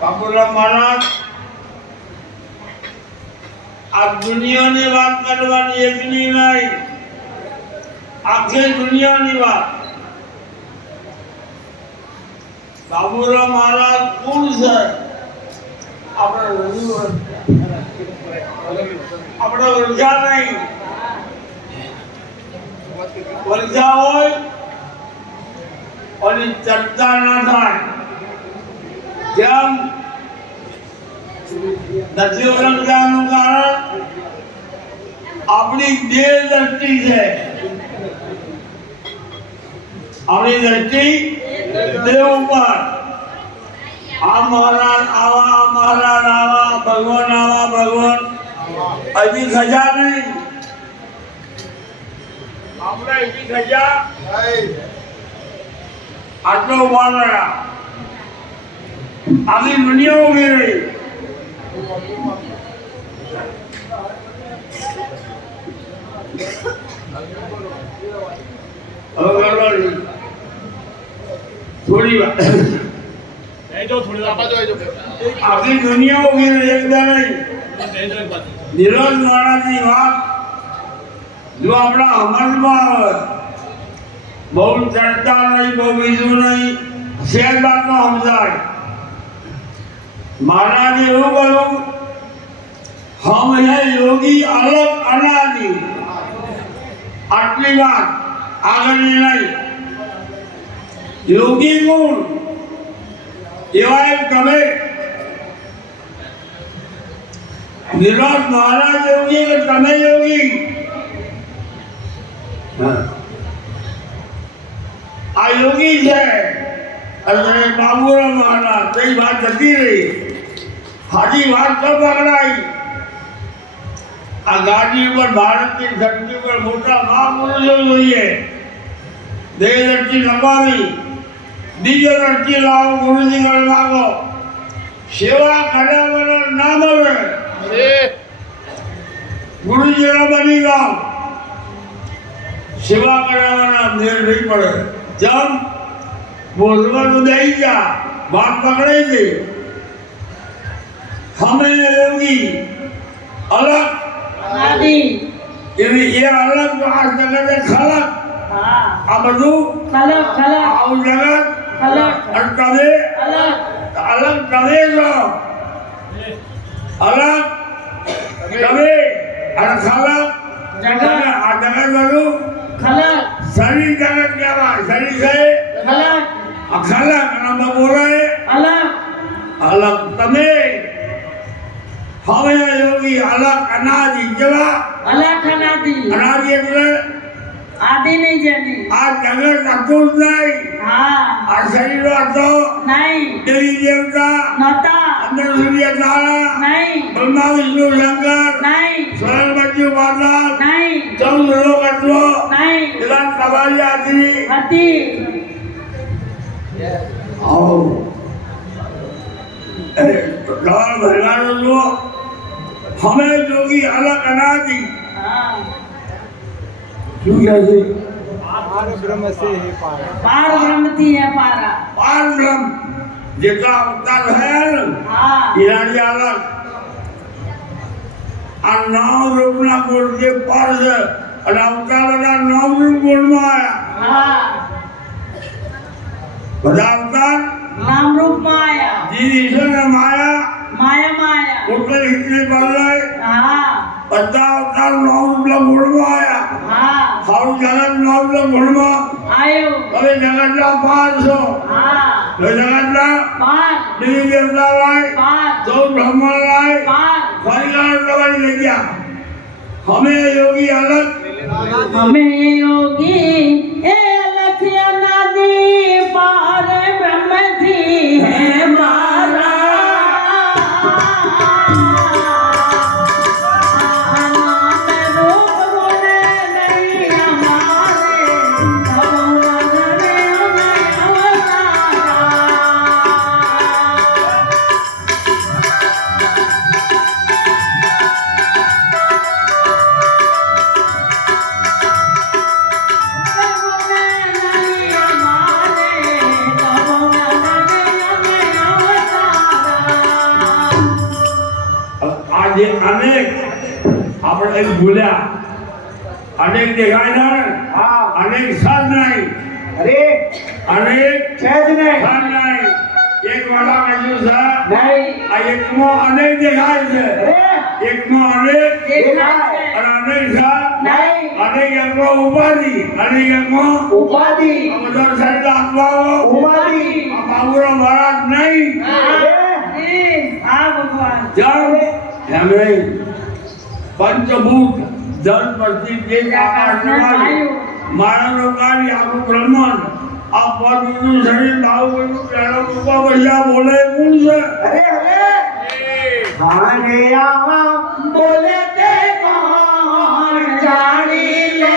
बाबूराम महाराज આ દુનિયાની વાત કરવાની એકની નહીં, આખી દુનિયાની વાત. બાબુરામ મહારાજ કોણ છે? આપણે વરજા નહીં, વરજા હોય અને ચર્ચા ના થાય કેમ નથી ઓળખવાનું? કારણ આપણી બે દ્રષ્ટિ છે. આપણી દ્રષ્ટિ દેવ ઉપર. આ મહારાજ આવા, મહારાજ આવા, ભગવાન આવા, ભગવાન હજી સજા નહીં. આપણે હજી સજા આટલો ઉભા રહ્યા. આખી દુનિયા ઉભી રહી. થોડી વાત આખી દુનિયા ઉભી રહી. એકદમ નિરોજ મહારાજની વાત જો આપણા અમલમાં આવે, બહુ ચર્ચા નહીં, બહુ બીજું નહીં, શેર બાદમાં સમજાય. महाराज એવું કહ્યું, हम है योगी अलग अनादि. આટલી વાત આગળની નહીં. યોગી ગુણ એવા તમે નિરોધ મહારાજ યોગી કે તમે યોગી? આ યોગી છે. અને બાબુરામ મહારાજ કઈ વાત જતી રહી. હાજી વાત તો પકડાઈ. આ ગાડી ઉપર ભારતની ધરતી ઉપર મોટા મહાપુરુષો જોઈએ. દેહ ધરતી લંબાવી, બીજો ધરતી લાવો, ગુરુજી ગણ લાવો. સેવા કર્યા વગર ના મળે. ગુરુજી બની જાઓ, સેવા કર્યા વગર મેળ નહીં પડે. જેમ બોલવાનું દઈ જા, વાત પકડાઈ ગઈ. હમે યોગી અલગ એવી એ અલગ આ જગતે ખલક. આ બધું આવું જગત અને તમે અલગ તમે છો. અલગ તમે અને ખલક. આ જગત બધું શરીર જગત કહેવાય. શરીર છે ખલક અને બોલાય અલગ તમે. હવે યોગી અલગ અનાદિ. કેવા અલગ અનાદિ? અનાદિ એટલે આદિ નહીં જેની. આ જગત હતું જ નહીં. આ શરીર હતો નહીં. દેવી દેવતા નતા. અંદર સૂર્ય તારા નહીં. બ્રહ્મા વિષ્ણુ શંકર નહીં. સ્વયં બચ્યું વાદળ નહીં. ચૌદ લોક હતો નહીં. પેલા કબાલી હતી. આવો ગાળ ભરવાનો જો. હમે જોગી અલગ અનાદિ. શું કહે છે? પાર બ્રહ્મ થી હે પારા. પાર બ્રહ્મ જેટલા અવતાર થયા ને એનાથી અલગ. આ નામ રૂપના ગુણ જે પર છે અને અવતારના નામ રૂપ ગુણમાં આવ્યા. બધા અવતાર નામ રૂપ માં આયા. જીવ ઈશ્વર માયા માયા ઉત્તર હિતની બદલાય. બધા અવતાર નામ રૂપના ગુણમાં આવ્યા. સારું જગત નામ રૂપના ગુણમાં આયો. હવે જગતના પાર છો. જગતના દેવી દેવતા લાય, ચૌદ બ્રહ્મણ લાય, ફરીવાર તમારી જગ્યા. હમે યોગી અલગ. હમે યોગી એ અલખ અનાદિ પાર બ્રહ્મ થી હે મારા. આજે અનેક આપણે ભૂલ્યા અનેક દેખાય ના હા અનેક સાજ નહીં અરે અનેક છે જ નહીં સાજ નહીં એક વાળા કહ્યું છે નહીં આ એકમાં અનેક દેખાય છે અરે એકમાં અનેક દેખાય છે. અને અનેક સાજ નહીં અનેક એકમાં ઉપાધિ અનેક એકમાં ઉપાધિ આ બધા શરીર આત્માઓ ઉપાધિ આ બાબુરાવ મહારાજ નહીં અરે હા ભગવાન જળ એમને પંચભૂત જળ પરથી જે આકાશ જવાયું મારાનો કાર્ય આખું બ્રહ્માંડ આ પદનું શરીર બાહુબળનું પ્રાણો રૂપા ભૈયા બોલે કોણ છે અરે હાને આવા બોલે તે કોણ જાણી લે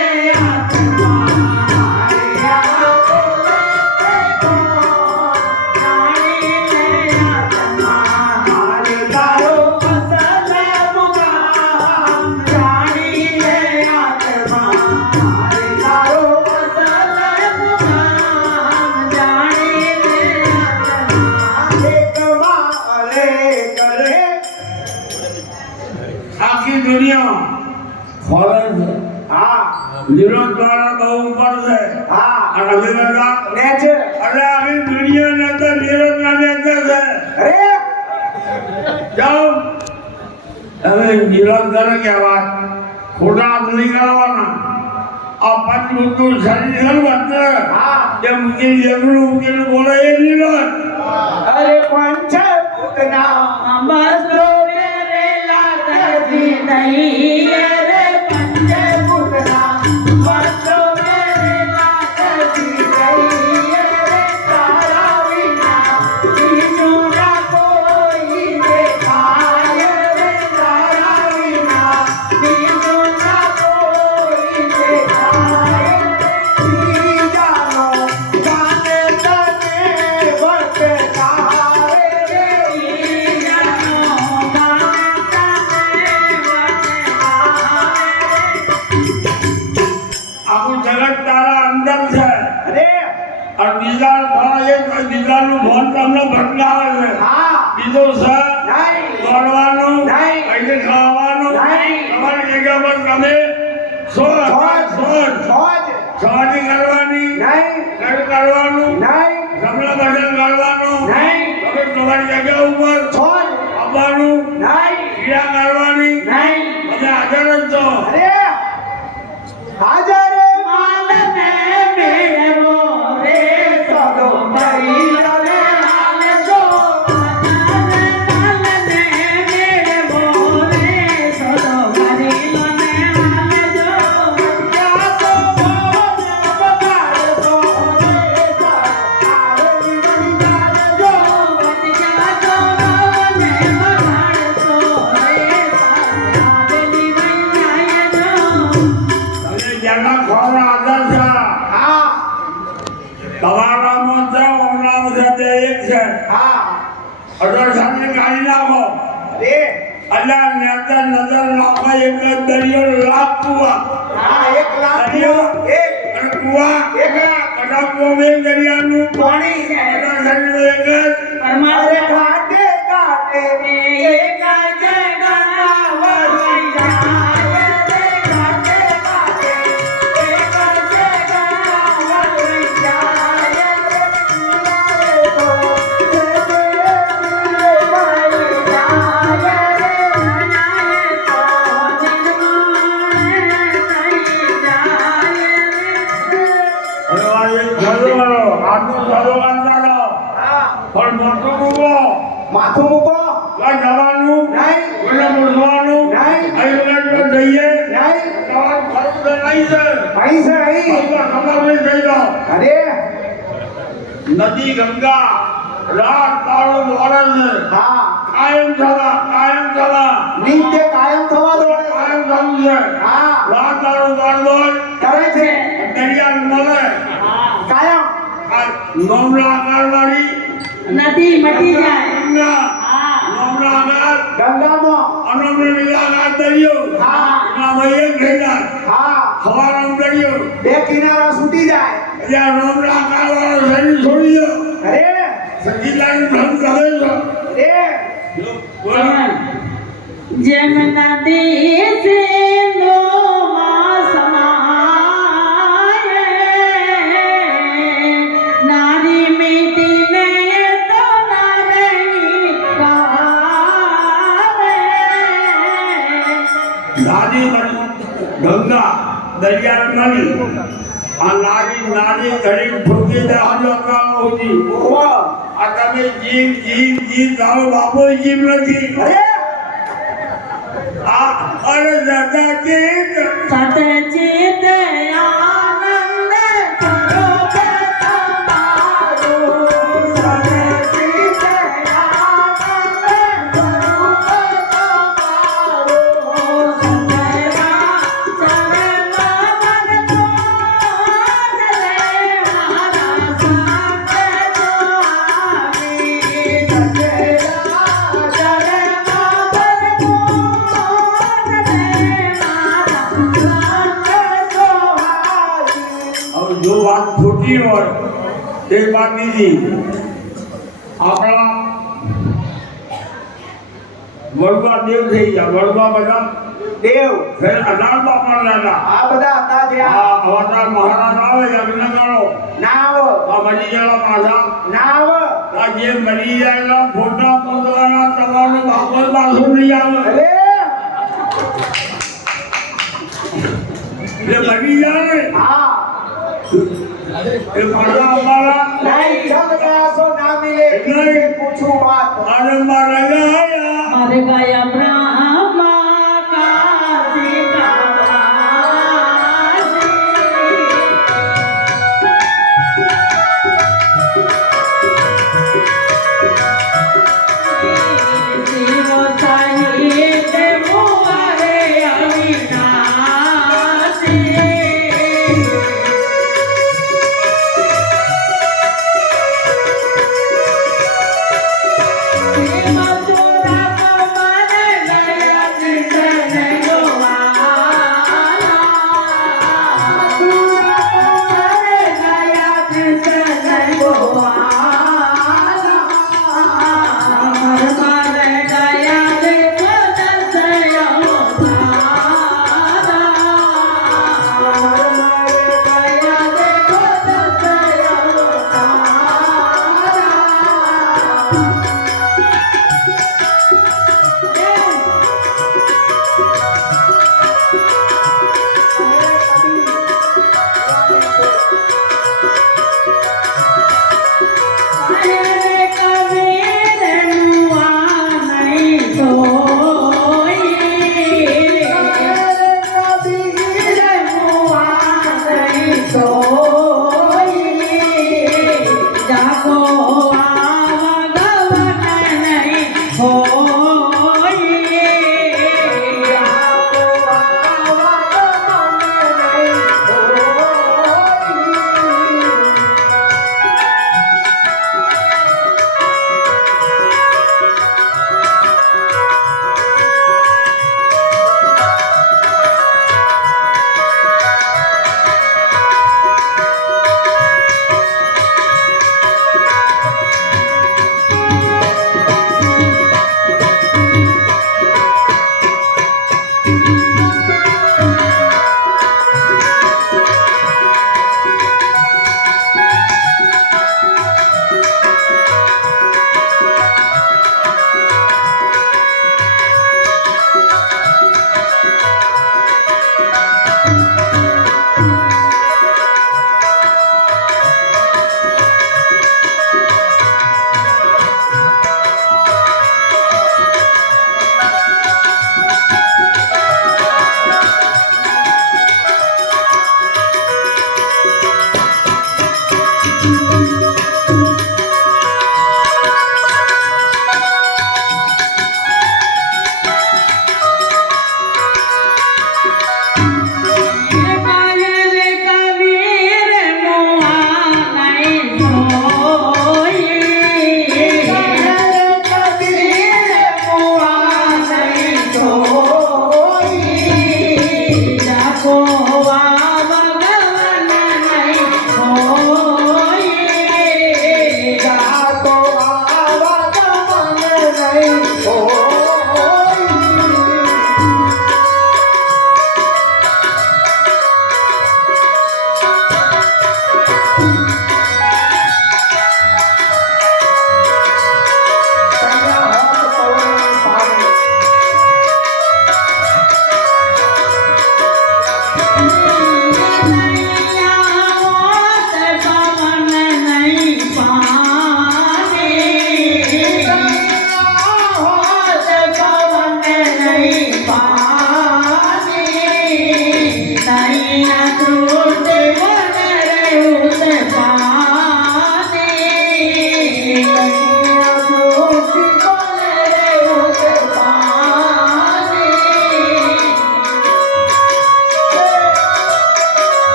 આખી દુનિયા ફરે છે વિરોધ દ્વારા બહુ ઉપર છે અને વિરોધા અરે આખી દુનિયાની અંદર વિરોધના નેતા છે જાઓ હવે વિરોધ કરે કે વાત ખોટા હાથ નહીં કરવાના આ પંચભૂતનું શરીર અંદર જે મૂકી જગડું મૂકીને બોલે એ વિરોધ અરે પંચભૂતના અમસ્તો મેરે લાગતી નહીં રે પંચભૂતના અમસ્તો મેરે લાગતી નહીં રે તારા વિના બીજું ના કોઈ દેખાય રે તારા વિના બીજું ના કોઈ દેખાય બીજાનો જાને તને ભટકાવે રે આખું જગત તારા અંદર છે અરે અને બીજા બીજાનું ભણ તમને ભટકાવે છે બીજો છે દોડવાનું નહીં. પૈસે ખાવાનું નહીં. તમારી જગ્યા પર તમે સોચ સવારી કરવાની ઘર કરવાનું જમણા ભજન કરવાનું તમે તમારી જગ્યા ઉપર આવવાનું ક્રિયા કરવાની તમે હાજર જ છો હાજર માલને મેળવો રે સદો કરી લે હાલજો તમે જેના ખોરા આદર છે તમારામાં છે ઓમરામાં છે તે એક છે અઢાર સામે કાઢી નાખો અલ્લાહ નજર નાખો એક જ દરિયો લાખ કુવા દરિયો અને કુવા બધા કુવા દરિયાનું પાણી અઢાર શરીર એક જ પરમાત્મા ઘાટે ઘાટે એક જગા વહી જાય રે ઘાટે ઘાટે એક જગા વહી જાય રે તો હવે આ એક ધરો આટલું ધરો અંધારો પણ મોટું કુવો માથું મૂકો કઈ જવાનું નહીં કોઈને મૂળવાનું નહીં. અહીં વગર જઈએ નહીં તમારું ખરું તો નહીં છે અહીં છે અહીં ખબર નહીં થઈ જાઓ અરે નદી ગંગા રાત તાળો મોરલ છે કાયમ થવા નિત્ય કાયમ થવા દો કાયમ થવું છે રાત તાળો મોરલ કરે છે દરિયા મળે કાયમ આ નોમના આકારવાળી નદી મટી જાય ગંગા હા નોમના આકાર ગંગામાં અનોમનો નીલાકાર દરિયો એમાં વહી થઈ જાય હવાનો દરિયો બે કિનારા છૂટી જાય ત્યાં નોમના આકારવાળો શરીર છોડી દો અરે સજીલાનું ધન કરે છો એ બોલો જેમ નદી સિંધુમાં સમાય, નારી મીટીને તો નારી કહાવે. નારી ગંગા દરિયા નદી આ નારી નારી ઘડી ઠોકી દે હાજો કામ હોતી ઓહો. આ તમે જીવ જીવ જીવ તારો બાપો જીવ નથી અરે આ અરે દાદા જીવ સતચિત આનંદ સ્વરૂપ તમારો, સતચિત આનંદ સ્વરૂપ તમારો, સતરા ચરણમાં ભક્તો ચલે મારા સંત જો આવે. સતરા ચરણમાં ભક્તો ચલે મારા સંત જો આવે. હવે જો વાત ખોટી હોય તે વાત બીજી આપણા વડવા દેવ થઈ ગયા વડવા બધા દેવ ઘરે અઢાર બાપા હતા આ બધા હતા જે આ અવતાર મહારાજ આવે યજ્ઞ કરો નાવ આ મરી ગયેલા પાછા નાવ આ જે મરી ગયેલા ફોટા પોતવાના તમારો બાપો પાછો નહીં આવે અરે જે મરી જાય ને હા એ પાછા અમારા નહીં જગ પ્રયાસો ના મિલે નહીં. પૂછું વાત અને મારા ગયા મારે ગયા બ્રહ્મા કાશી કાશી. શિવ સાહિત મુવારે અવિનાશી. મથુરા કમલ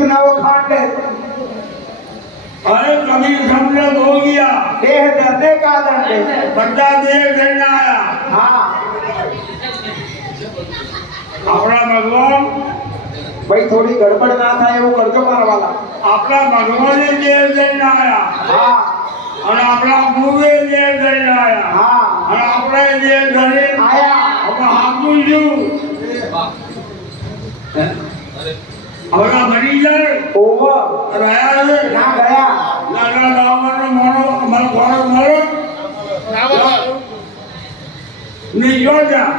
કલયુગ નવખંડ अरे कभी हमने हो गया देह धरने का दंड बच्चा देह करना आया हाँ अपना भगवान भाई थोड़ी गड़बड़ ना था એવું કરજો મારા વાલા अपना भगवान देह करना आया हाँ અને આપણા ગુરુએ દેહ કરીને આયા हाँ અને આપણે દેહ ધરી આયા આપણે હાથું શું હવે મરી જાય ઓવર રહ્યા છે ના ગયા નાના દાવાનો મોનો અમારો ઘોડો મરો નીચો જા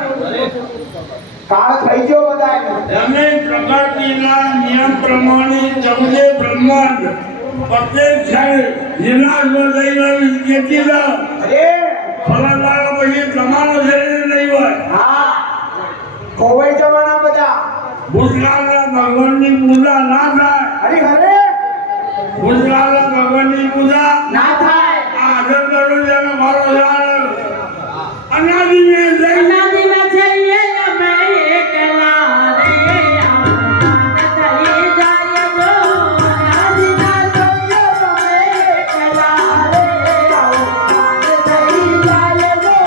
કાળ થઈ ગયો બધા એમને પ્રકૃતિના નિયમ પ્રમાણે 14 બ્રહ્માંડ પ્રત્યેક ક્ષણે જીનાશમાં લઈને જેથી જાઓ અરે ફલાણા પછી તમારો શરીર નહીં હોય હા ખોવાઈ જવાના બધા ભૂતકાળના ભગવાનની પૂજા ના થાય અરે હરે ભૂતકાળના ભગવાનની પૂજા ના થાય આ હાજર કરો જેનો મારો જાણ અનાદિને જઈને અનાદિમાં જઈએ અમે એકલા રે આનંદ થઈ જાય જો અનાદિમાં જઈએ અમે એકલા રે આનંદ થઈ જાય જો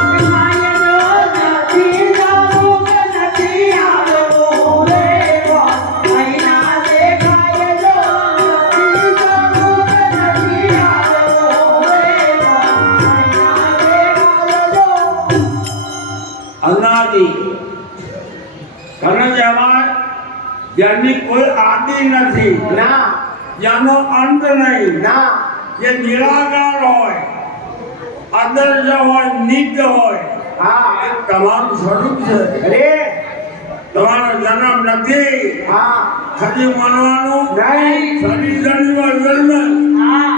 માયનો નથી જાવું કે નથી આવવું રે મહિના દેખાય જો નથી જાવું કે નથી આવવું રે મહિના દેખાય જો અનાદિ કારણ કહેવાય જેની કોઈ આદિ નથી ના જેનો અંત નહીં ના જે નિરાકાર હોય આદર્શ હોય નિત્ય હોય હા એ તમારું સ્વરૂપ છે અરે તમારો જન્મ નથી હા ખાલી માનવાનું નહીં શરીર જન્મ હા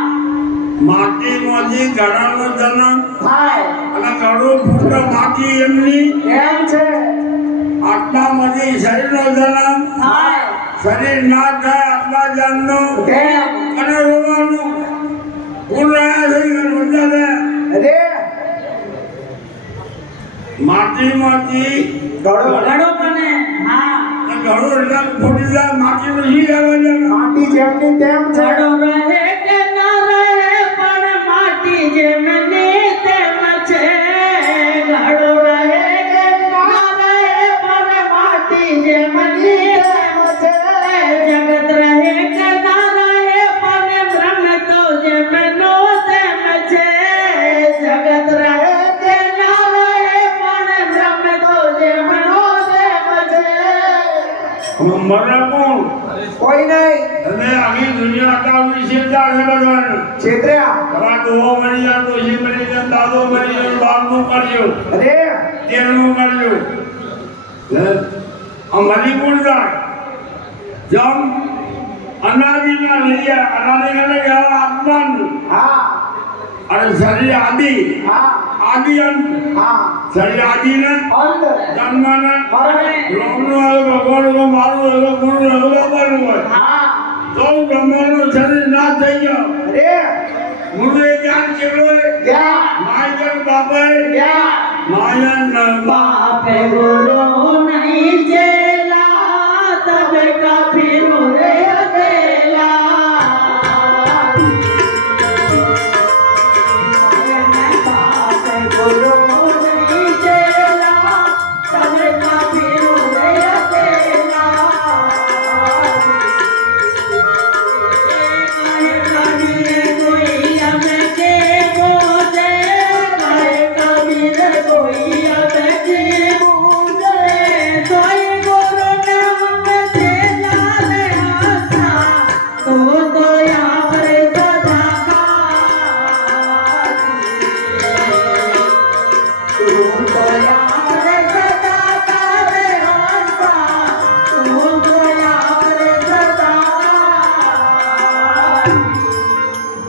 માટીમાંથી ઘડાનો જન્મ થાય અને ઘડો ફૂટ માટી એમની એમ છે આત્મામાંથી શરીરનો જન્મ થાય શરીર ના થાય આત્મા જન્મનો તેમ અને રોવાનું કોણ રહ્યા છે બધા અરે માટીમાંથી ઘડો ઘડો બને હા ઘડો એટલે ફૂટી જાય માટીનું શી લેવા જાય માટી જેમની તેમ છે ઘડો રહે કે ના રહે પણ માટી જેમની તેમ છે ઘડો રહે કે ના રહે પણ માટી જેમની તેમ છે જગત રહે કે ના રહે પણ બ્રહ્મ તો જેમનો તેમ છે જગત રહે કે ના રહે પણ બ્રહ્મ તો જેમનો તેમ છે મરે કોણ કોઈ નહીં અને આખી દુનિયા આટલા વિશે ચાલે બધાને છેતર્યા તમારા દોહો મરી જાય ડોશી મરી જાય દાદો મરી જાય બારનું કર્યું અરે તેરનું કર્યું આ મરી કોણ જાય જેમ અનાદિના લઈએ અનાદિને કહેવાય આત્માનું હા અને શરીર આદિ હા આદિ અંત હા શરીર આદિને અંત જન્મને મરણે લોકનું હવે ભગવાનનું મારું હવે ગુરુનું હવે બાબાનું હોય હા તો બ્રહ્માનું શરીર નાશ થઈ ગયો અરે ગુરુએ જ્ઞાન કેળવે ગયા માયકર બાપાએ ગયા માયન બાપે ગુરુ નહીં જેલા તબે કાફીરો રે અકેલા બાપે ગુરુ નહીં જેલા તબે કાફીરો રે અકેલા કોઈ અમે કે બોલે કબીર કોઈ અમે કે બોલે તોય ગુરુ નામ તે જાને આતા તો આપણે સદા તું તો આપણે સદા કારે હસતા તું તો આપણે સદા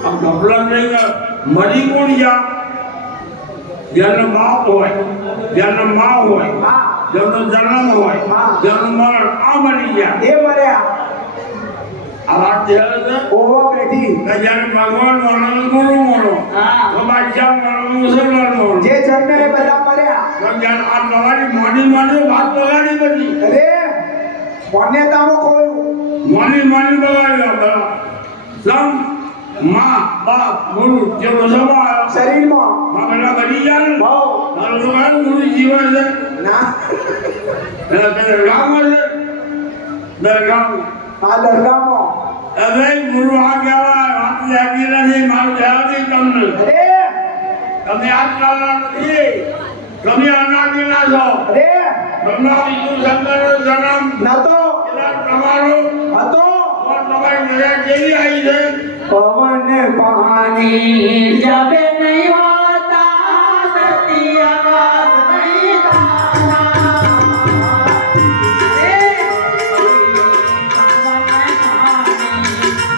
આ ગભલા નહીં મરી કોણ ગયા જેનો બાપ હોય જેનો મા હોય જેનો જન્મ હોય જેનું મરણ આ મરી ગયા એ મર્યા આ વાત ત્યારે છે ઓહો બેઠી કે જેને ભગવાન માનો ગુરુ માનો હા. તો બાદશાહ માનો મુસલમાન માનો જે જન્મે એ બધા મર્યા પણ જ્યાં આ તમારી મોડી વાત બગાડી બધી અરે માન્યતામાં કોઈ મોડી બગાડ્યા બરાબર સમ માં બાપ ગુરુ જેવો સભા શરીરમાં મામલા બની જાય ને ભાવ તારું તો મારું ગુરુ જીવન છે ના એટલે ગામ છે દરગામ આ દરગાહમાં હવે ગુરુ આ કહેવાય વાત લાગી નથી મારું કહેવાથી તમને અરે તમે આજકાલના નથી તમે અનાદિના છો અરે બ્રહ્મા વિષ્ણુ શંકરનો જન્મ નતો એટલે તમારો હતો તમારી નજર કેવી આવી છે પવન પાણી જબ નહીં હોતા ધરતી આકાશ નહીં તારા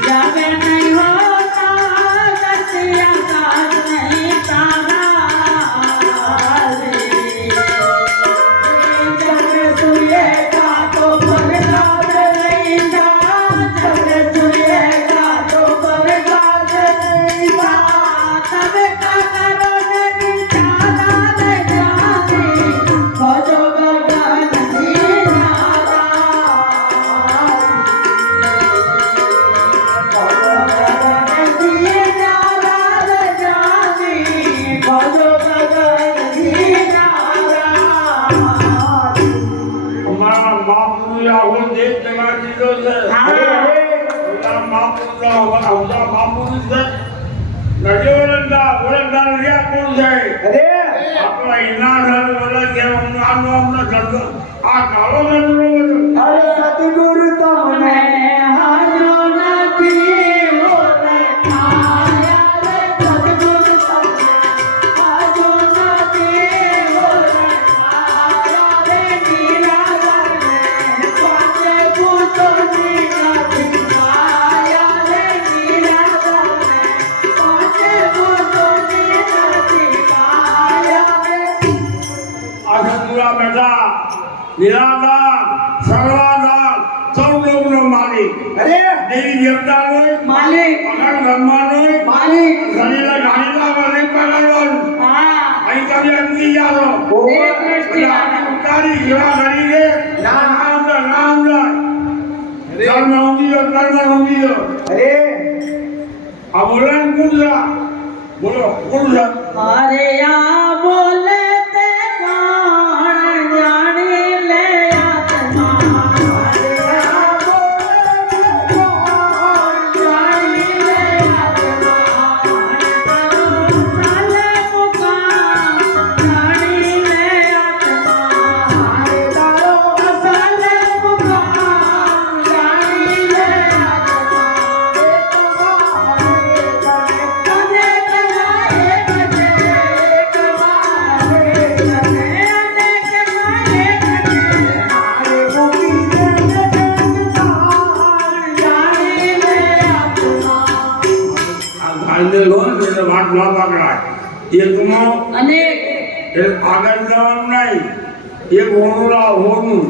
जब नहीं होता धरती आकाश नहीं तारा जब सूर्य का तो प्रकाश नहीं था जब सूर्य का तो प्रकाश नहीं था तब का करो नहीं तारा नहीं जाने खोजो गगन नहीं जाता અમારા બાપુએ આવો દેશ જગાડી દીધો છે અમારા બાપુનો અમારા બાપુનું છે નદી ઓળખદાર રહ્યા કોણ છે અરે આપણા ઈનાર ઓળખ અમને ધરતો આ કાળો ધંધો અરે સતગુરુ તમને હાજો નથી બોલે આયા રે સદગુરુ તમને હાજો નથી બોલે આયા રે નિરાગને પાંચે ભૂતોની નથી આયા રે નિરાગને પાંચે ભૂતોની નથી આયા રે આ સદગુરા બેઠા નિરાકાર સર્વાધાર સૌ લોકનો માલિક અરે દેવી દેવતાનો માલિક અખંડ બ્રહ્માનો માલિક શરીરના ગાડીલા નહીં પકડવાનું હા અહીં તમે અંગી જાઓ એક દ્રષ્ટિ આવે. ઉતારી સેવા કરીને નામ કર્મ ઊંઘી ગયો અરે આ બોલવાનું કોણ છે બોલો કોણ છે અરે આ બોલે તે કોણ જાણી લે આત્મા અરે આ બોલે તે કોણ જાણી લે આત્મા સાલે મુકામ જાણી લે આત્મા અરે તારો સાલે મુકામ જાણી લે આ ગાંધે લોન એટલે વાત ન પકડાય એકમાં અને એક આગળ જવાનું નહીં એક હોનું હોનું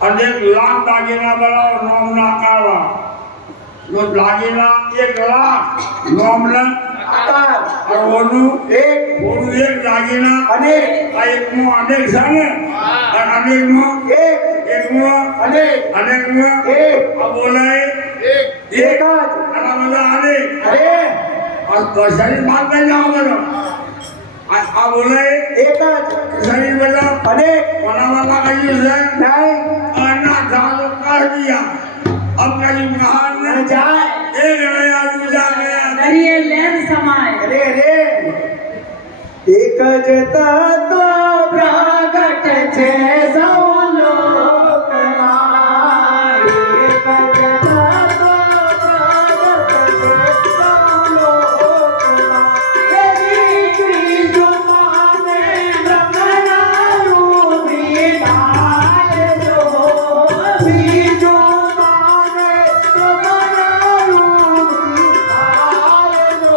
અને એક લાખ દાગીના બનાવો નોમના કાઢવા જો દાગીના 1 લાખ નોમના આકાર અને હોનું એક એક દાગીના અને આ એકમાં અનેક છે ને અને અનેકમાં એક એકમાં અને અનેકમાં એક આ બોલાય એક જ અને આ બધા અનેક અરે और शरीर बात में जाओ बोलो आप बोले એક જ शरीर बोलो અને बना वाला का यूज है નહીં अन्ना धालो कर दिया अब कहीं कहा ने જાય एक नया दूसरा गया દરિયે લેન સમાય અરે અરે એક જ તત્વ પ્રગટ છે સૌ લોકના એક જ તત્વ પ્રગટ છે સૌ લોકના એની ત્રીજો માને બ્રહ્મનાનું વિધાય જો બીજો માને બ્રહ્મનાનું વિધાય જો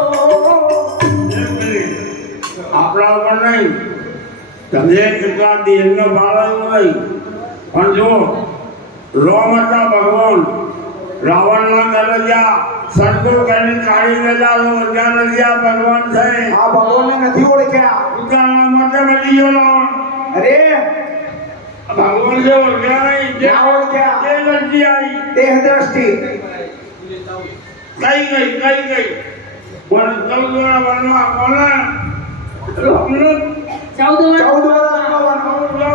આપણા ઉપર નહીં તમે કેટલા દેહનો બાળક નહીં પણ જો રોમ હતા ભગવાન રાવણના કરજા સરકો કરીને કાઢી દેલા રોજા નદિયા ભગવાન છે આ ભગવાનને નથી ઓળખ્યા ઉદાહરણ માટે બની ગયો રાવણ અરે ભગવાન જે ઓળખ્યા નહીં ના ઓળખ્યા. તે દ્રષ્ટિ આવી દેહ દ્રષ્ટિ કઈ ગઈ પણ 14 વર્ષ વનમાં કોને અમૃત 14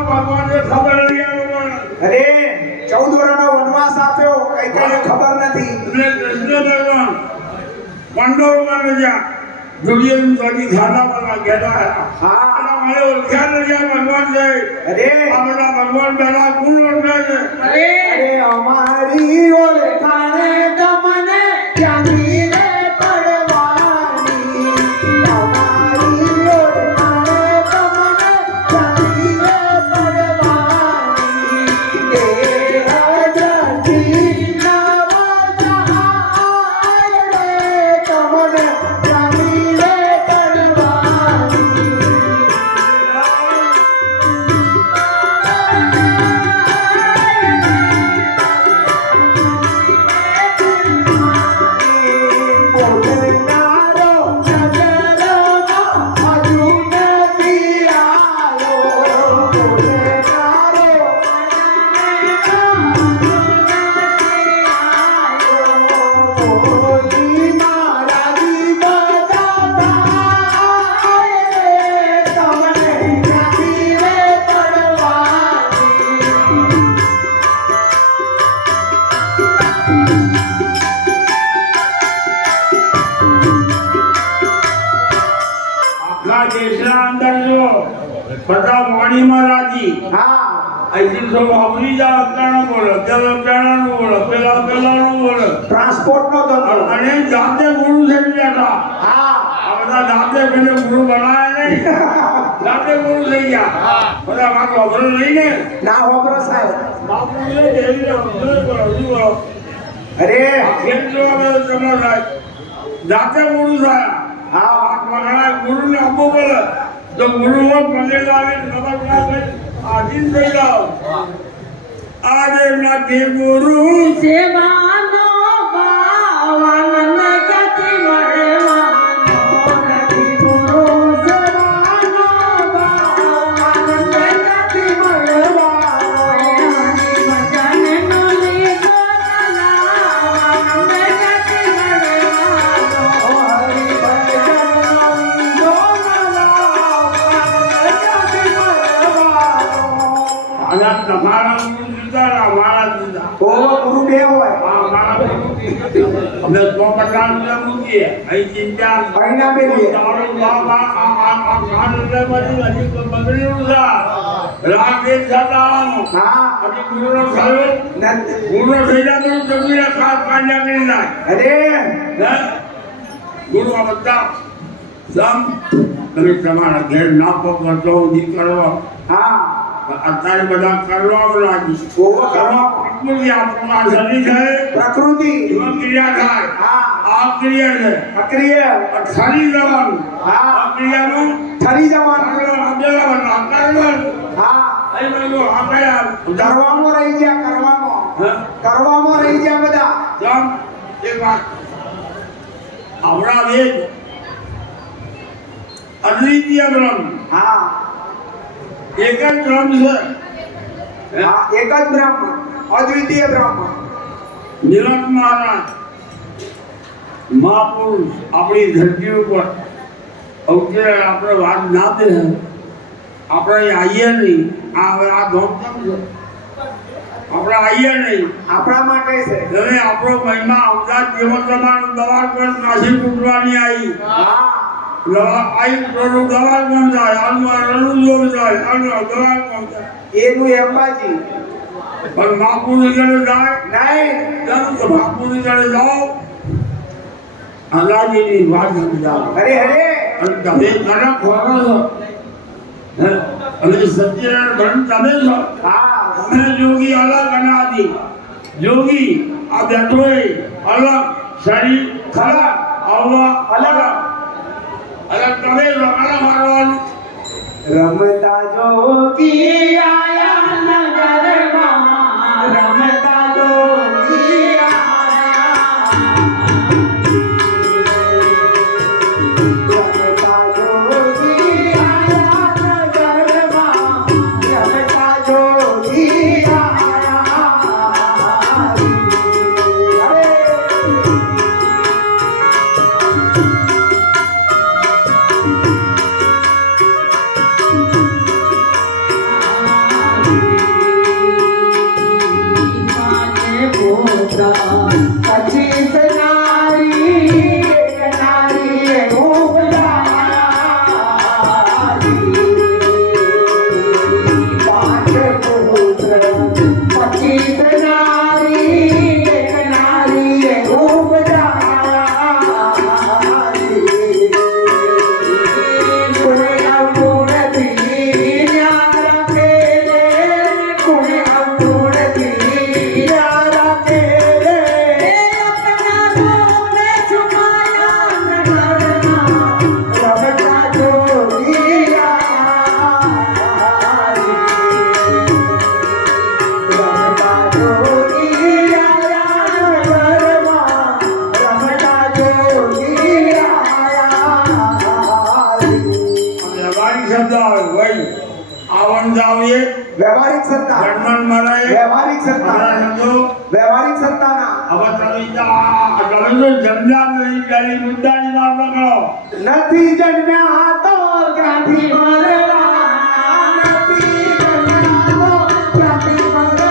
ભગવાનને ખબર નહીં આવે અરે 14 વર્ષનો વનવાસ આપ્યો કઈ કઈને ખબર નથી. એટલે કૃષ્ણ ભગવાન પાંડવોમાં રજા દુર્યોધન સ્વામી ખાધા પર ગયેલા હા મને ઓળખ્યા નથી ભગવાન છે અરે આ બધા ભગવાન પેલા કુલ ઓળખાય છે અરે અમારી ઓળખાણે તમને ક્યાંથી રે પડવાની અમારી ઓળખાણે તમને ક્યાંથી રે પડવાની દેહ દ્રષ્ટિ નવજાય રે તમને ક્યાંથી રે પડવાની આખા દેશના અંદર જો બધા મોડીમાં રાજી હા અહીંથી સૌ વાપરી જાય અત્યારનું બોલે પેલા પેલાનું બોલે પેલાનું બોલે ટ્રાન્સપોર્ટ નો ધંધો અને જાતે ગુરુ થઈ બેઠા હા આ બધા જાતે પેલે ગુરુ બનાયા નહીં જાતે ગુરુ થઈ ગયા બધા વાત વાપરો નહીં ને ના હોબરો સાહેબ બાપુ એવી બોલો અરે કેમ જોવા બધો ચમો થાય જાતે ગુરુ થયા હા વાત વગણા ગુરુને આપવો બોલે તો ગુરુ હોત મને લાગે ખબર ના થઈ આધીન થઈ જાઓ આજે નથી ગુરુ સેવાનો ભાવાનંદ ગતિ મળવાનો નથી ગુરુ સેવાનો ભાવાનંદ ગતિ મળવાનો ભજનનો લીધો આનંદ ગતિ મળવાનો હરિ ભજનનો લીધો આનંદ ગતિ મળવાનો આના તમારા ગુરુ દીધા ને અમારા દીધા ઓ ગુરુ બે હોય અમે તો પટાણ મૂકીએ અહીં ચિંતા અહીંના બેલીએ તારો બાપ આ ખાન એટલે પછી હજી તો બગડ્યું છે રાગ એક જતાવાનું હા હજી ગુરુનો થયો ગુરુનો થઈ જાય તો જમીને ખાસ કાઢ્યા કરી નાખ અરે હે ગુરુ આ બધા સમ તમે તમારા ઘેર નાપો કરતો ઉધી કરો હા અત્યારે બધા કરવા લાગી ઓવો કરવા પ્રકૃતિ આપણું આ શરીર છે પ્રકૃતિ એમાં ક્રિયા થાય હા આ ક્રિયા છે અક્રિય ખરી જવાનું હા આ ક્રિયાનું ઠરી જવાનું હા કરવામાં રહી ગયા કરવામાં રહી ગયા બધા આપણા વેદ અદ્વિતીય બ્રહ્મ હા એક જ બ્રહ્મ છે હા એક જ બ્રહ્મ અદ્વિતીય બ્રહ્મ નિરંત મહારાજ મહાપુરુષ આપણી ધરતી ઉપર અત્યારે આપણે વાત ના દે આપણે આવીએ નહીં આ હવે આ ધોમધામ છે આપણે આવીએ નહીં આપણા માટે છે હવે આપણો મહિમા અમદાવાદ જેવો તમારું દવા પર નાસી તૂટવાની આવી હા દવા આવી થોડું દવા કોણ જાય આનું રણું જોર જાય આનું દવા કોણ જાય એનું અંબાજી પણ મહાપુરુષ જયારે જાય નહીં ત્યારે તો મહાપુરુષ જયારે જાઓ અલ્લાહજીની વાત સમજાવો અરે અરે અને તમે કડક ખોરો છો હે? અને સત્યનારાયણ ભણ તમે છો હા તમે જોગી અલગ અનાદિ જોગી આ બેઠો અલગ શરીર ખરા આવવા અલગ અલગ તમે છો અલગ મારવાનું રમતા જોગી આયા નગરમાં રમતા જોગી રમતા જોગી આયા નગરમાં પચીસ નારી એક નારી પાંચ પુત્ર 25 નારી એક નારી વ્યવહારિક સત્તા જન્મન મરાય વ્યવહારિક સત્તા સમજો વ્યવહારિક સત્તાના હવે તમે જમના નહીં પેલી મુદ્દાની વાત કરો નથી જન્મ્યા તો ક્યાંથી મરવા નથી જન્મ્યા તો ક્યાંથી મરવા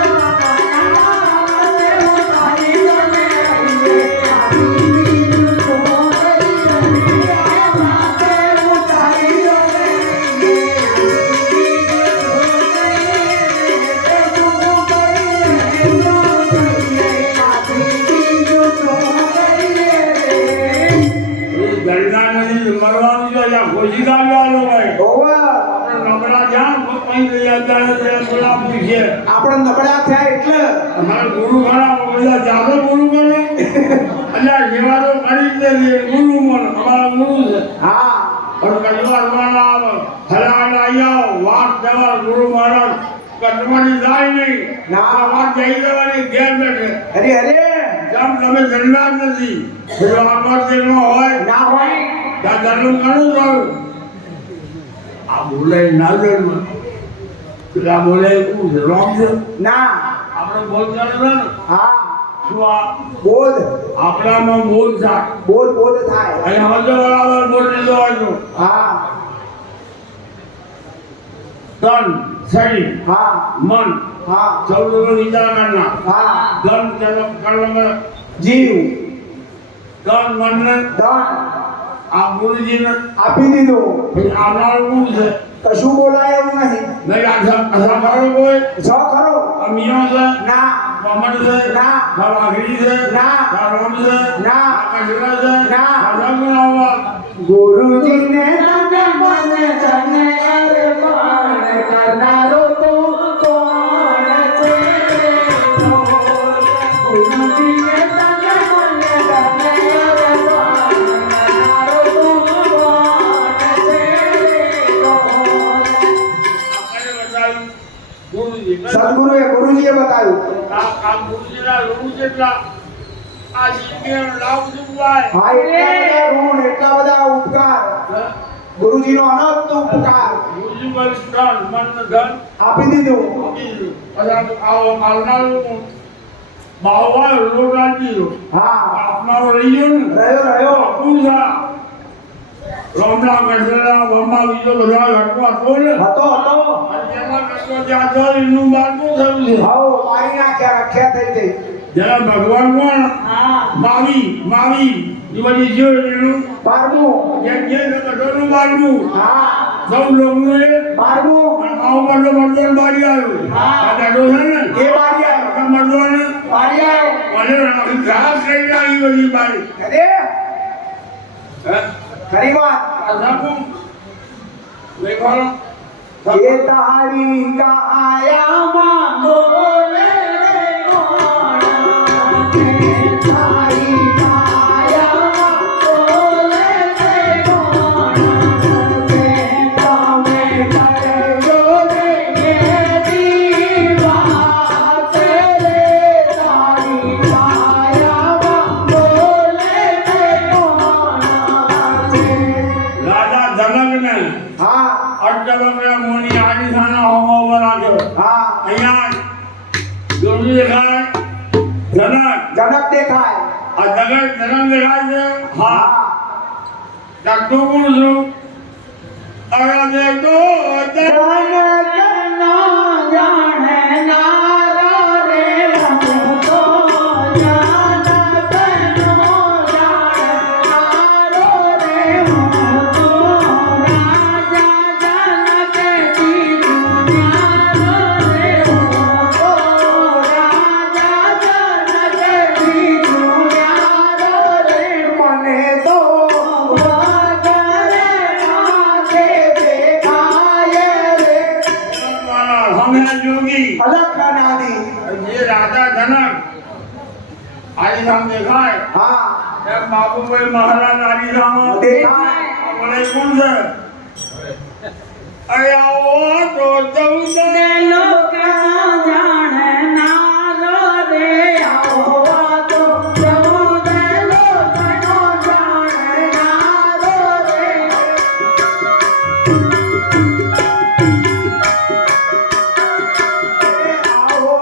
મરવાનું તો અહીંયા ખોજી કાઢવાનો ભાઈ ઓવા આપણે નબળા જ્યાં કોઈ લઈ આવતા બોલા પૂછે આપણે નબળા થયા એટલે અમારા ગુરુ ખરા બધા જાતો ગુરુ કરો અલ્યા જેવા તો કરી જ દે ગુરુ મન અમારા ગુરુ છે હા પણ કજવાર વાળા ફલાણ આયા વાત દેવા ગુરુ મહારાજ કટવાની જાય નહીં ના વાત જઈ દેવાની ઘેર બેઠે અરે અરે જેમ તમે જન્મ્યા જ નથી જો આમાં જેનો હોય ના હોય ત્યાં ધર્મ ઘણું સારું આ બોલાય ના જન્મ પેલા બોલાય રોંગ છે ના આપણે બોધ કરે છે ને હા શું આ બોધ આપણામાં બોધ થાય બોધ થાય અને હજુ બરાબર બોધ લીધો હોય તો હા તન શરીર હા મન હા 14 વિચાર કરના હા ધન કર્મ જીવ ધન મન દાન આ ગુરુજીને આપી દીધું આવનારું છે કશું બોલાય એવું નહીં નહીં આશા કરો કોઈ જો ખરો અમિયો છે ના કમળ છે ના વાઘરી છે ના રામ છે ના કચરા છે ના રાજા ગુરુજીને તન મન ધન અર્પણ કરનારો તો કોણ છે ગુરુજીને તન મન ધન અર્પણ કરનારો તો કોણ છે ગુરુજી ગુરુજીએ બતાવ્યું આ ગુરુજીના ઋણ જેટલા આ શીખેનો લાભ ચૂકવાય હા એટલા બધા ઉપકાર ગુરુજીનો અનંત ઉપકાર ગુરુજી પર ધન મન ધન આપી દીધું આવનારું બાવા રોડ રાખી દો હા આપનારો રહી ગયો ને રહ્યો આપું છે રોમલા કચરા બમા બીજો બધા ઘટવા તો ને હતો અને જેમાં કચરો ત્યાં તો એનું બાળકું થયું છે હાઉ મારી નાખ્યા રખ્યા થઈ ગઈ જેના ભગવાન કોણ માવી એ બધી જો એનું બારમું જેમ જે કચરોનું બાળકું હા સૌ લોકોનું એ બારમું અને આવું બધો મર્દોન બારી આવ્યો આ દાડો છે ને એ બારી આવ્યો આ મર્દોને બારી આવ્યો મને ઘાસ કરી આવી બધી બારી અરે હે ખરી વાત આ સાપું દેખાડો એ તારી કાયામાં બોલે રે કોણ તારી કાયામાં બોલે રે કોણ તમે કરજો રે મેરી વાત રે તારી કાયામાં બોલે રે કોણ રાજા જનકને હા અષ્ટવક્ર મુનિ આદિશાના હોમો ઉપર રાખ્યો હા અહીંયા ગુરુજી દેખાય જનક દેખાય આ જનક દેખાય છે હા ડગતો કોણ છું અરે દેખતો જાણે નારા રે હું તો જાણે આરીધામ દેખાય હા એમ બાબુભાઈ મહારાજ આરીધામ દેખાય બોલે કોણ છે અરે આવો તો ચૌદ ને લોકો જાણનારો રે આવો તો ચૌદ લોકોનો જાણનારો રે આવો વાતો સર્વેનો સિદ્ધ કરનારો રે આવો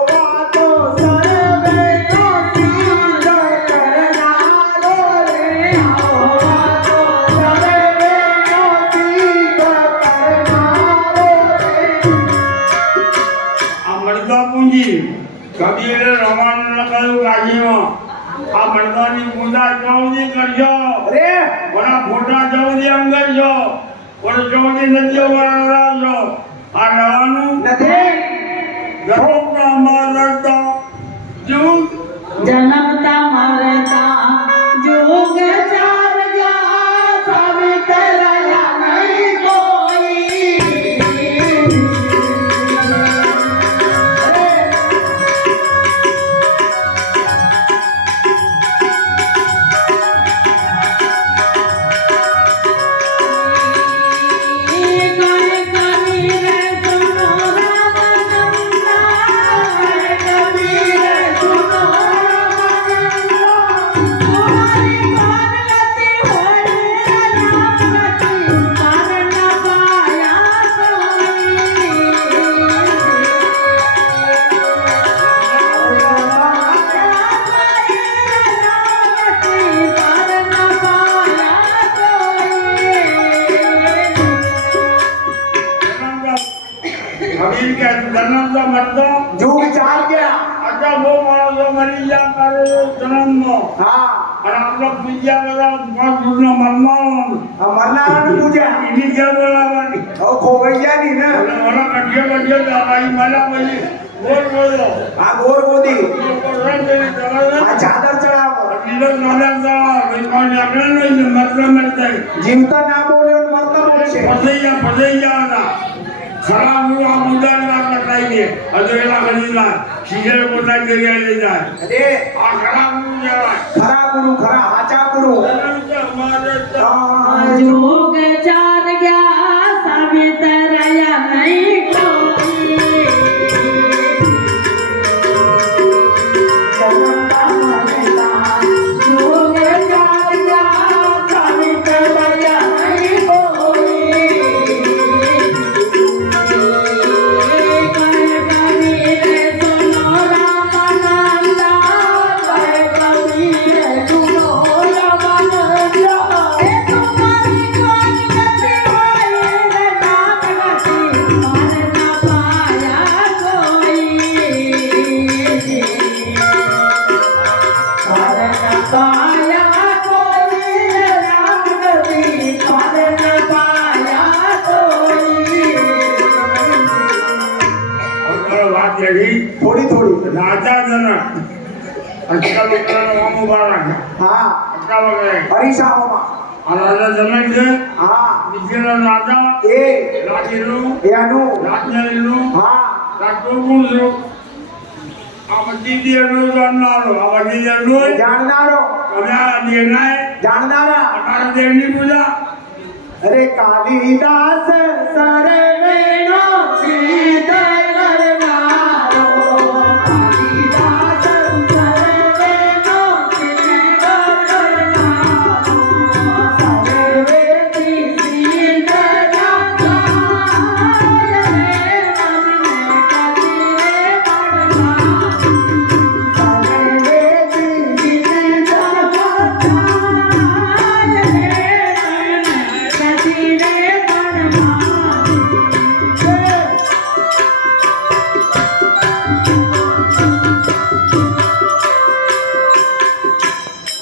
તો સર્વેનો સિદ્ધ કરનારો રે આ મરદા પૂંજી કબીરે રમણ લખાયું ગાજીમાં આ મરદાની પૂજા ચૌદી કરજો રે વડા ફોટા ચૌદી અંગ કરજો વડે ચૌદી નદીઓ વરાવજો આ રહેવાનું નથી દરોગના મારતા જુગ જન્મતા મરતા જોગ ચાર ગયા સાવિત્રયા નહીં કોઈ કબીર કે જન્મતા મરતા જુગ ચાર ગયા આટલા બહુ માણસો મરી ગયા કરે જન્મનો હા અને આપણે પૂજ્યા બધા પાંચ દૂધના મરનારો આ મરનારાની પૂજા એની ક્યાં બોલાવવાની હવે ખોવાઈ ગયા ની ને અને ઓલા કઠિયા કઠિયા દવાઈ મળ્યા પછી બોલ બોલો આ ગોર ગોદી લોકો રંગ એવી દવાઈ આ ચાદર ચડાવો લીલો નાના દવા ભાઈ કોણ આપણે નહીં મરતા મરતા જીવતા ના બોલ્યો ને મરતા બોલશે ફસાઈ ગયા હતા ખરાબ હું આ મુદ્દાની વાત બતાવી દે હજુ એના ખરીદના શીખે પોતાની જગ્યાએ લઈ જાય અરે આ ખરાબ હું કહેવાય ખરા ગુરુ ખરા હાચા ગુરુ જોગ ચાર ગયા સાવિત્રયા નહીં કોઈ જન્મતા મરતા જોગ ચાર ગયા સાવિત્રયા નહીં કોઈ કબીર સુનો રામાનંદા કબીર સુનો રામાનંદા એ તમારી કોઈ નથી હોય રે નામ નથી મારના પાયા કોઈ મારના પાયા કોઈ રામ નથી મારના પાયા કોઈ વાત લગી થોડી થોડી રાજા જનક અટકા લોકોને વામો બાળા હા અટકા વગેરે હરીસાઓમાં આ રાજા જનક છે હા બીજેના રાજા એ રાજ્યનું એનું રાજ્યનું હા રાજ્યનું છું આ બધી દેવનું જાણનારો આ બધી દેવનું જાણનારો તમે આ દેવનાય જાણનારા અઢાર દેવની પૂજા અરે કાલિદાસ સર્વેનો સિદ્ધ કરનારો કાલિદાસ સર્વેનો સિદ્ધ કરનારો સર્વેથી સિદ્ધ જાનાય રે મને કદીરે પડનાર સર્વેથી સિદ્ધ જાનાય રે કદીરે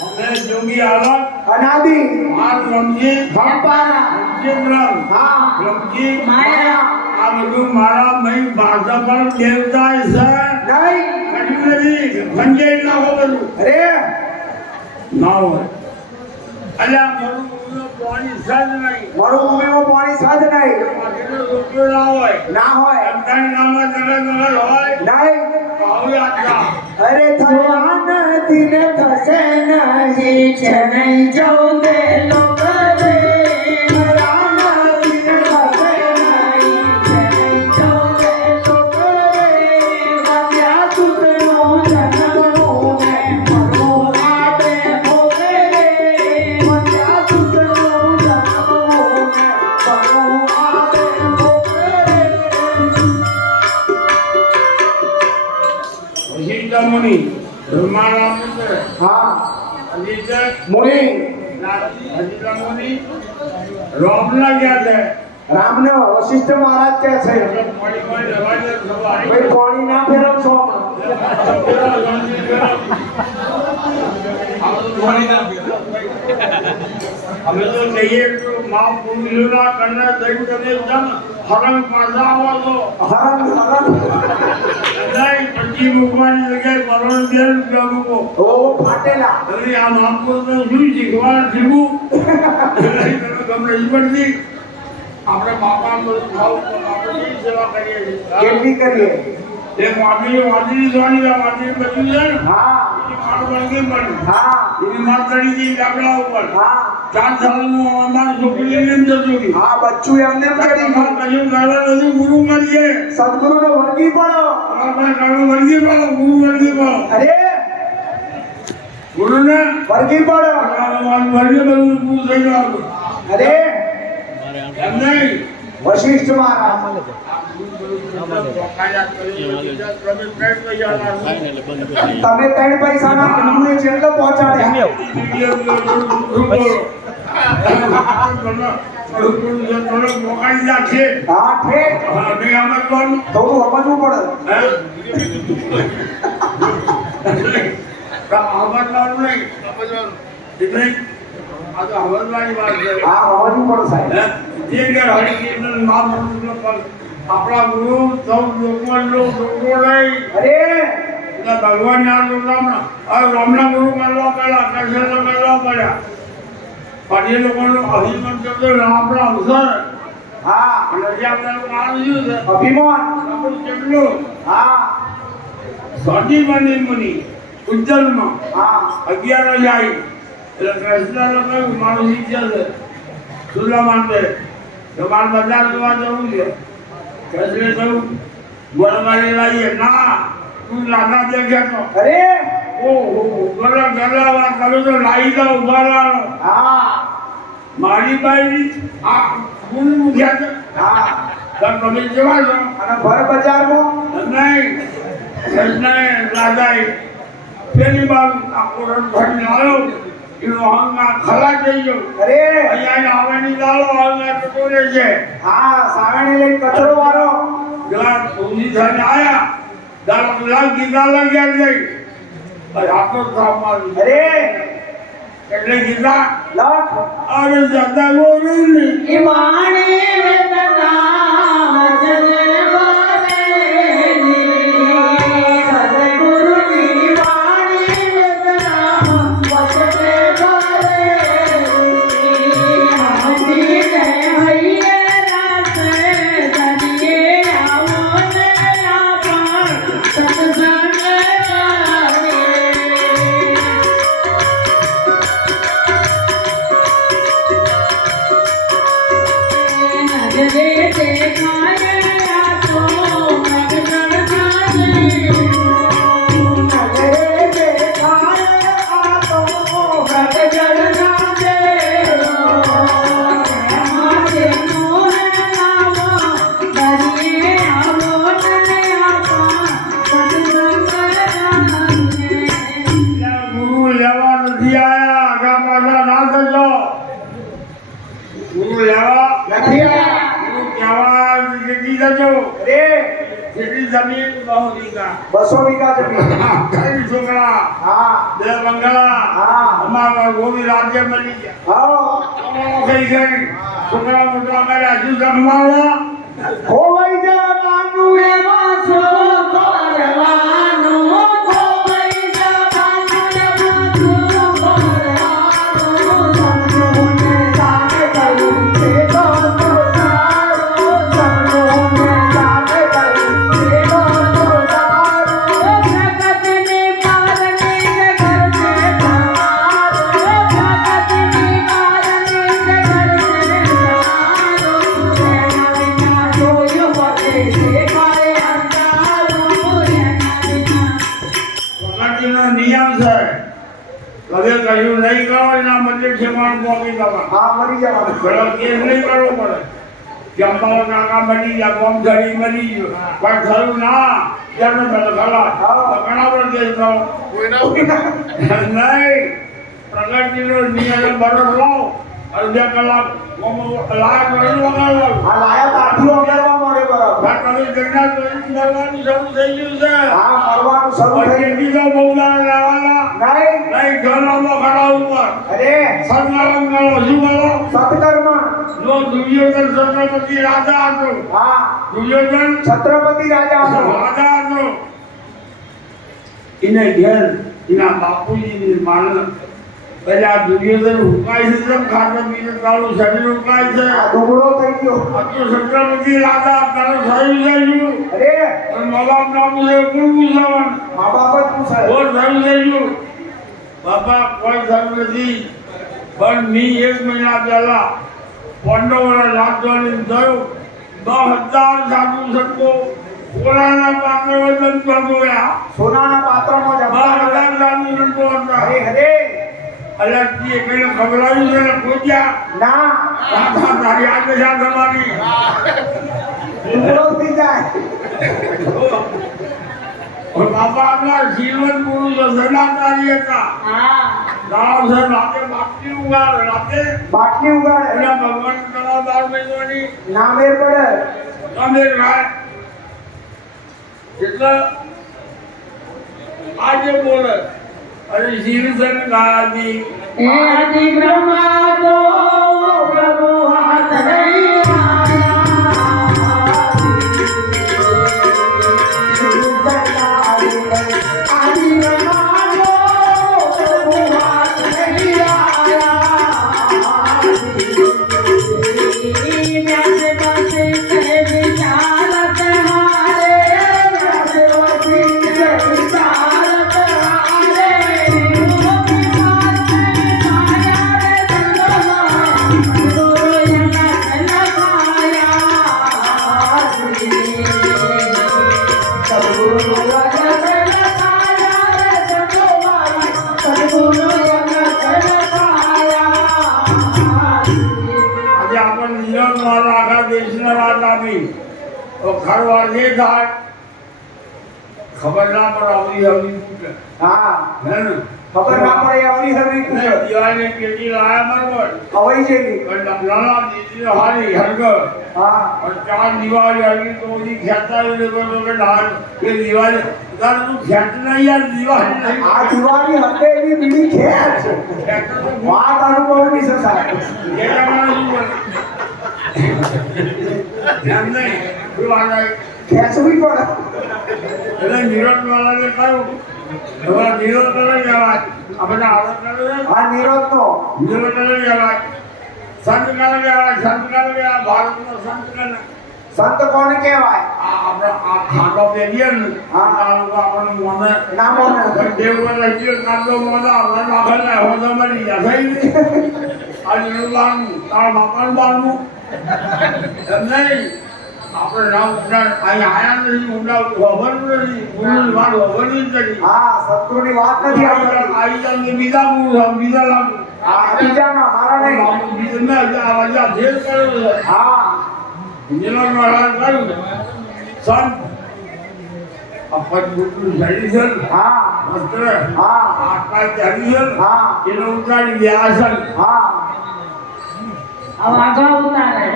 અમે જોગી આલમ અનાદિ આ રમજી ભંપારા ચિત્રમ હા રમજી માયા આ બધું મારા મય ભાષા પર દેવતા છે નહીં કશું નથી પંચાયત ના હોય બધું અરે ના હોય અલ્યા મરુભૂમિનો પાણી સજ નહીં મરુભૂમિમાં પાણી સજ નહીં માટીનો રોટલો ના હોય ના હોય ત્રણ ગામમાં જગત વગર હોય નહીં હવે આટલા અરે થયા નથી ને થશે નહીં છે નહીં જવું દે લોક રે થયા નથી ને થશે નહીં છે નહીં જવું દે લોક રે વાગ્યા સૂતરનું જન્મનું ને મળવું આડે ભોગે રે થયા સૂતરનું જન્મવું ને મળવું આડે ભોગે રે. વશિષ્ઠ મુનિ બ્રહ્માના પુત્ર હા અજીત મુનિ વશિષ્ઠ મુનિ રોમના ગયા છે રામને વશિષ્ઠ મહારાજ કહે છે મળી મળી રવાજ સવારી ભાઈ પાણી ના ફેરવશો અમે તો કહીએ તો મા પુરુષોના કન્ને દઈ તમે જમ હરણ પાડતા આવો છો હરણ હરણ નહીં પછી મૂકવાની જગ્યાએ પરોણ બે રૂપિયા મૂકો ઓ ફાટેલા હવે આ મહાપુરુષને શું શીખવા શીખવું તમે ગમે એ પડતી આપણે બાપા બધું ખાવું આપણે એ સેવા કરીએ છીએ કેટલી કરીએ એ વાદળી જોવાની વાદળી બચી છે ને હા એની માળ વળગી પણ હા એની માળ ચડી ગઈ ડાબલા ઉપર હા 4 સાલનું અમારી છોકરી લઈને જતું રહ્યું હા બચ્ચું એમને એમ કરી કશું કરવા નથી ગુરુ કરીએ સદગુરુ નો વર્ગી પડો આપણે કાળું વળગી પડો ગુરુ વળગી પડો અરે ગુરુને વર્ગી પડો વળગી બધું પૂરું થઈ ગયું અરે એમ નહીં વશિષ્ઠ મહારાજ તમે 3 પૈસાના ગુરુએ જેટલો પહોંચાડ્યા હા ઠેક થોડું સમજવું પડે હા સમજવું પડે સાહેબ આપણા ગુરુ સૌ લોકો નહીં અરે ભગવાન રામના ગુરુ કરવા પડ્યા કૃષ્ણ કરવા પડ્યા પણ એ લોકોનું અભિમાન કરતો આપણા અવસર હા અને જે આપણે આવ્યું છે અભિમાન આપણું કેટલું હા સ્વાતિ મુનિ ઉજ્જૈનમાં હા 11 જાય એટલે કૃષ્ણને કહ્યું મારું શિષ્ય છે સુદામા માટે તો મારે બજાર જોવા જવું છે કૃષ્ણે કહ્યું ગોળમારી લાવીએ ના તું રાધા દેખ્યા તો અરે ઓહો ગલા વાત તમે તો લાવી દો ઉભા લાવો હા મારી બાઈ આ ગુરુ મૂક્યા છે હા પણ તમે કેવા છો અને ભર બજારમાં નહીં કૃષ્ણએ રાધાએ પેલી બાજુ આખો રથ ભરીને આવ્યો એનો અહંકાર ખલા થઈ ગયો અરે અહીંયા આવવાની દાડો અહંકાર જતો રહે છે હા સાવણી લઈને કચરો વાળો જરા ઊંધી થઈને આયા દાડો લાગ ગીતા લાગ્યા જઈ આખો સામાન અરે એટલે ગીતા લખ અરે જતા બોલું નહીં ઈમાણી વેદના જને વારેની સદગુરુની વાણી વેદના વચને વારેની આજીને હૈયે રાસે દરિયે આવો ને આપણ સત્સંગ વારે નજરે દેખાય આ તો મગન થાજે નજરે દેખાય આ તો મગન થાજે માતે મોહે આવો દરિયે આવો ને આપા સત્સંગ રાંગે ગુરુ લેવા નથી આયા આગા પાછા ના થજો ગુરુ લેવા નથી આયા. ગુરુ કહેવા જેટલી જજો અરે જેટલી જમીન બહુ વીઘા 200 વીઘા જમીન ત્રણ છોકરા હા 2 બંગલા હા. અમારા ગોવી રાજ્ય મળી ગયા હા થઈ ગઈ છોકરા મોટા કર્યા શું જમવાના ખોવાઈ જવાનું એમાં છો કરવાનું કોઈ જવાનું એમાં છો કરવાનું સન્નોને સામે કરું છે તો તારો સન્નોને સામે કરું છે તો તારો હવે કહ્યું નહીં કરો એના મંદિર ખેમાણ પહોંચી જવા હા મરી જવાનું પેલો કેસ નહીં કરવો પડે કે અમારો કાકા મરી ગયા કોમ ઘડી મરી ગયો પણ થયું ના ત્યારે પેલો ખલાસ ઘણા બધા કેસ કરો નહીં પ્રગતિનો નિયમ બરોબર લાવો અડધા કલાક લાયક વળી વગાડવાનું આ લાયા કાઠીઓ કરવા મળે બરાબર તમે જગન્નાથ મળવાનું શરૂ થઈ ગયું છે હા મળવાનું શરૂ થઈ પછી બીજો બહુદાર લેવાના નહીં નહીં ઘરનો ખડા ઉપર અરે સત્કર્મ કરો શું કરો સત્કર્મ જો દુર્યોધન છત્રપતિ રાજા હતો હા દુર્યોધન છત્રપતિ રાજા હતો રાજા હતો એને ઘેર એના બાપુજીની માન પેલા દુર્યોધન હુકાય છે તેમ ખાતર બીજું તારું શરીર હુકાય છે આ દુબળો થઈ ગયો તો છત્રપતિ રાજા તારું શરીર થઈ ગયું અરે અને મા બાપ નામ છે કોણ પૂછવાનું મા બાપ જ પૂછે કોણ શરીર થઈ ગયું બાપા કોઈ શરીર નથી પણ મી 1 મહિના પહેલા પાંડવોના રાજ્યની થયું 10,000 સાધુ સંતો સોનાના પાત્ર વજન ભગવ્યા સોનાના પાત્રમાં જ 12,000 સાધુ સંતો હતા અરે અરે અલગથી એકને ખબરાયું છે ને પૂછ્યા ના રાધા તારી આજ્ઞા તમારી દુબળો થઈ જાય બાપા આપણા જીવન પુરુષો સદાચારી હતા હા રામ છે રાતે બાટલી ઉગાડે રાતે બાટલી ઉગાડે એટલે ભગવાન તળાવ 12 મહિનાની ના મેર પડે તમે રાત એટલે આજે બોલે અરે શિવસન ગાદી હે આદિ બ્રહ્મા તો પ્રભુ હાથ રહી ખરવા નહીં થાય ખબર ના પડે આવડી આવડી પૂછે હા હે ને ખબર ના પડે આવડી હરવી ને દિવાળી પેટી લાયા બરોબર અવઈ જેવી પણ નાના દીદી હારી હરગર હા और 4 દિવાળી આવી તો ઓલી ખેતા ને બરોબર ડાળ એ દિવાળી તાર તું ખેત નહીં યાર દિવાળી નહીં આ દિવાળી હતે એવી બીડી ખેંચ ખેતર તો વાત અનુભવ ની સસાય એ જમાના શું બોલે એમ નહીં શું આ ખેંચવી પડે એટલે નિરોધ વાળાને કહ્યું હવે નિરોધ કરે જવાય આપણે આવડ કરે આ નિરોધ નો નિરોધ કરે જવાય સંત કરે જવાય સંત કરે જવાય ભારતનો સંત કરે સંત કોને કહેવાય આપણે આ ખાટો બેરીએ ને હા. આ લોકો આપણને મોને ના મોને પણ દેવને લઈ ખાટો મોને આપણે નાખે હો તો મરી જાય થઈ આ નિરોધ બારનું તારા બાપાનું બારનું એમ નહીં આપણે રામ અહીં આયા નથી ઊંડા ખબર નથી ગુરુની વાત ખબર નથી હા શત્રુની વાત નથી આવતી આવી જાય બીજા ગુરુ બીજા લાગુ આ બીજાના મારા નહીં બીજા રાજા ભેદ કર્યો છે હા મિલન મહારાજ કહ્યું સંત અપત ગુરુ જડીશન હા વસ્ત્ર હા આટલા જડીશન હા એને ઉતારી વ્યાસન હા હવે આગળ ઉતારે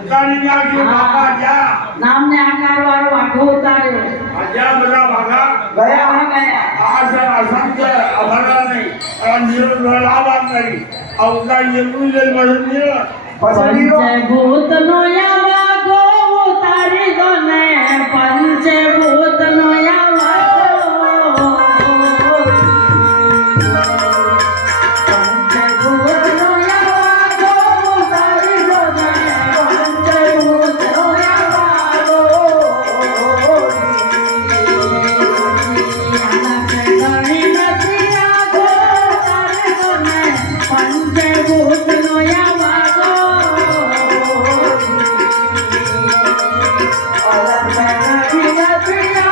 ઉતારી નાખ્યું બાપા જ્યાં નામને આકાર વાળો આગળ ઉતાર્યો જ્યાં બધા ભાગા ગયા ગયા આ છે અસંખ્ય અભરા નહીં આ નિરોધ લાભ નહીં આ ઉતારી એટલું જ મદદ પછી નિરોધ પંચભૂતનો યાવાગો ઉતારી દો ને પંચભૂતનો યાવાગો પંચભૂતનો યાવાગો ઉતારી દો ને પંચભૂતનો યાવાગો ગણી નથી આગો ઉતારી દો ને પંચભૂતનો યાવાગો અલગ ગણી નથી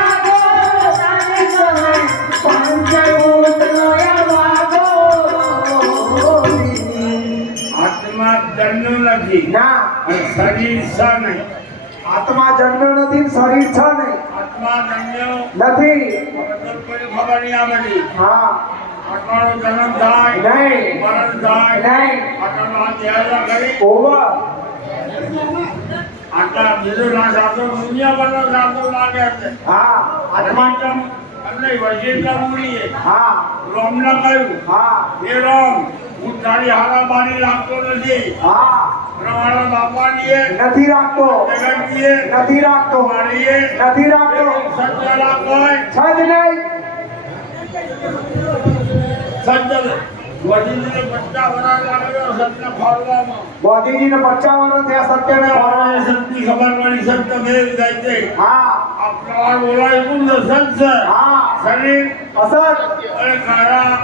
નથી ના અને શરીર છે નહીં. આત્મા જન્મ્યો નથી ને શરીર છે નહીં આત્મા જન્મ્યો નથી વગર કોઈ ખબર નહીં આ બધી. હા આત્માનો જન્મ થાય, નહીં મરણ થાય, નહીં આત્માનો આ દેહ કરી ઓવર આટલા બીજું ના સાધો દુનિયાભરનો સાધો લાગે છે. હા આત્મા આત્મા એમને વૈજ્ઞાનિક મૂડીએ હા રોમને કહ્યું, હા એ રોમ, હું તારી હારાબારી રાખતો નથી. હા પ્રમાણ બાપાનીએ, નથી રાખતો જગતજીએ, નથી રાખતો મારીએ, નથી રાખતો સત્ય રાખવાય, છે જ નહીં સત્ય વજીને 50 વર્ષ લાગ્યો સત્ય ખોરવામાં. ગાંધીજીને 50 વર્ષ થયા સત્યને ભગવાને સત્યની ખબર પડી, સત્ય ભેદ થાય છે. હા આ પ્રમાણ બોલાય શું છે? સત્ય. હા શરીર અસર અને કાયા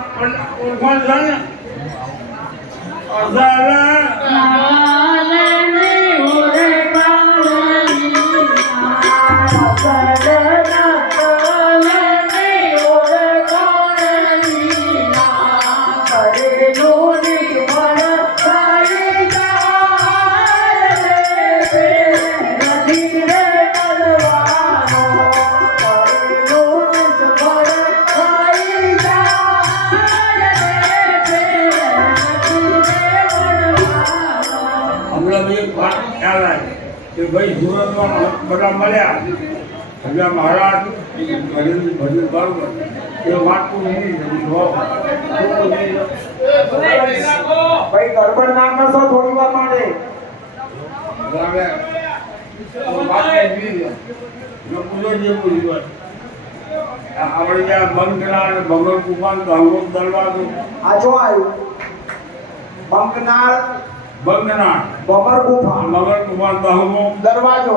ઓળખાણ છે ને? અસર કાલની ઓરે કાલની કાલની ઓરે કાલની કરેલું નિર્મળ થઈ જાય રે નથી રે બલવાનો કરેલું નિર્મળ થઈ જાય રે નથી રે બલવાનો. હમણાં એક વાત ખ્યાલ આવી કે ભાઈ સુરતમાં બધા મળ્યા એટલે મહારાજ ભજન બરોબર એ વાત તો નહીં ભાઈ ગડબડ ના કરશો થોડી વાર માટે આપણે ત્યાં બંધ કરા અને ભગવાન કુમાર ધંગોપ દરવાજો આ જો આવ્યું બંકનાળ બંધના બબર ગુફા ભગવાન કુમાર ધંગોપ દરવાજો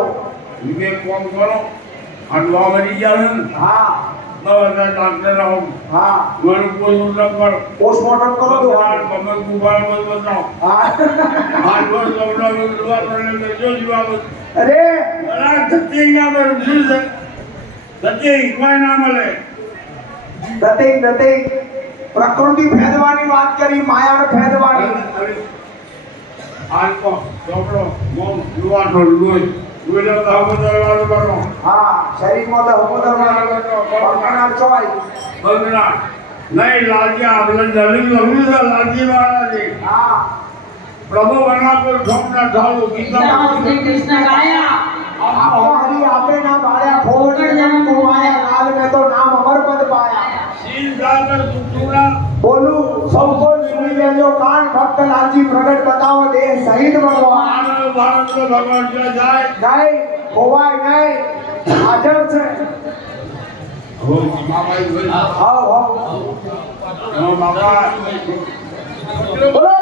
વિવેક કોમ કરો હંડવા મરી ગયા છે ને હા બધા ડાક્ટર આવો હા મને કોઈ નંબર પોસ્ટમોર્ટમ કરો દો ભગવાન કુમાર બતાવો હા હાલો લવડાવો દુઆ કરીને જો જીવાવો અરે અરે સત્ય ના મળે શું છે સત્ય કોઈ ના મળે પ્રતિક પ્રકૃતિ ભેદવાની વાત કરી માયાને ભેદવાની આલ્કો ચોપડો મોમ દુઆનો લોહી ઉડો દાવો દરવાજો કરો હા શરીરમાં તો હમોદરવાનો બંકનાળ ચોય બંગલા નહીં લાલજી આપણે દલિત લગ્ન છે લાલજી વાળાજી હા પ્રભુ વરના કોઈ ઠોકના ઢાળો ગીતા શ્રી કૃષ્ણ ગાયા આપો હરી આપે ના બાળ્યા ફોડ જમ કુમાયા લાલ મેં તો નામ અમરપદ પાયા સીન જાગર સુતુડા બોલું સૌ કોઈ સુની લેજો કાન ભક્ત લાલજી પ્રગટ બતાવો દેહ શહીદ ભગવાન આનંદ ભારત કો ભગવાન જો જાય નહીં ખોવાય નહીં હાજર છે હો મામાઈ ભાઈ હાવ હો બાબા બોલો